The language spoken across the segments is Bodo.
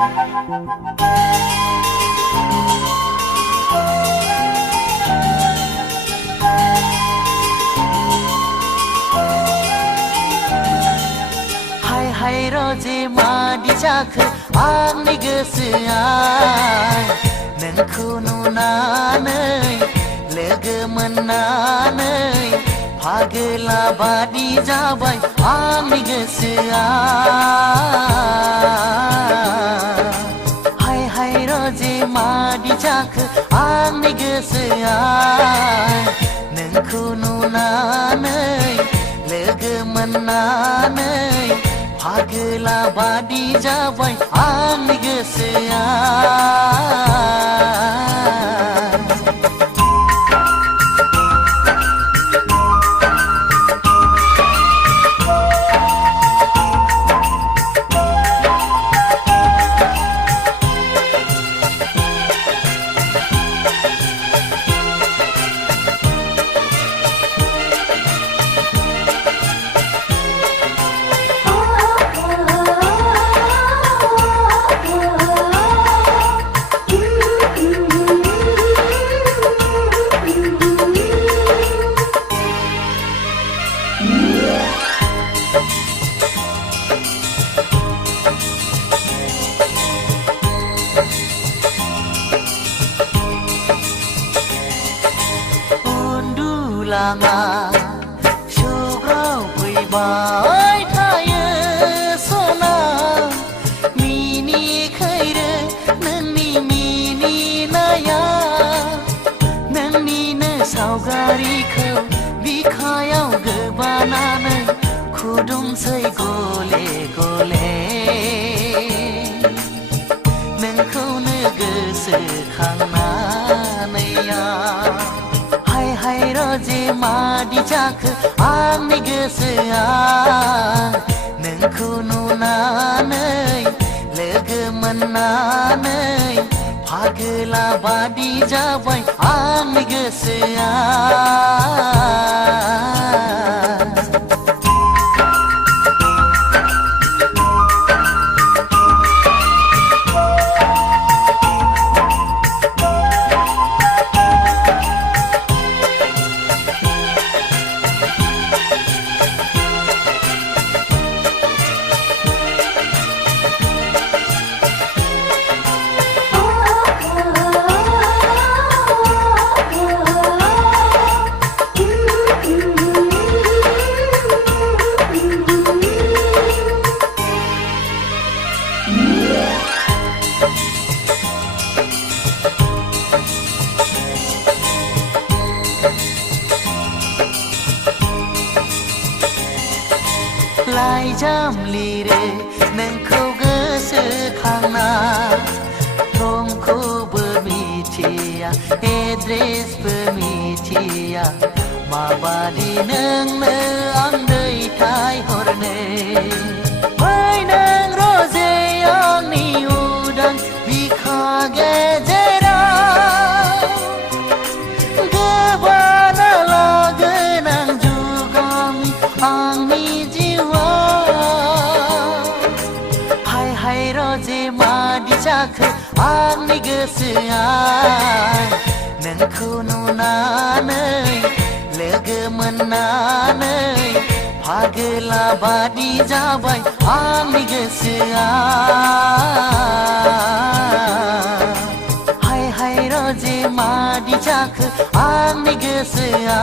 हाय रोजे मादि जाखो आंनि गोसोआ नोंखौ नुनानै लोगो मोननानै फागोला बादि जाबाय आंनि गोसोआ हाय रोजे मादि जाखो आंनि गोसोआ नोंखौ नुनानै लोगो मोननानै फागोला बादि जाबाय आंनि गोसोआ लाङा सौग्राव फैबाय थायो सना मिनिखैरो नोंनि मिनिनाया नोंनिनो सावगारिखौ बिखायाव गोबानानै खुदुंसै गले गले नोंखौनो गोसोखांनानै हाय रोजे मादि जाखो आंनि गोसोआ नोंखौ नुनानै लोगो मोननानै फागोला बादि जाबाय आंनि गोसोआ लाइजाम लिरो नोंखौ गोसोखांना थंखौबो मिथिया एड्रेसबो मिथिया माबादि नोंनो आं दैथायहरनो फै नों रोजे आंनि उदां बिखा गेजेराव गोबाना लागोन आं जुगामि आंनि हाय रोजे मादि जाखो आंनि गोसोआ नोंखौ नुनानै लोगो मोननानै फागोला बादि जाबाय आंनि गोसोआ हाय रोजे मादि जाखो आंनि गोसोआ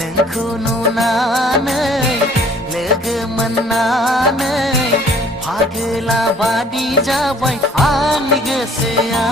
नोंखौ नुनानै लोगो मोननानै फागोला बादि जाबाय आंनि गोसोआ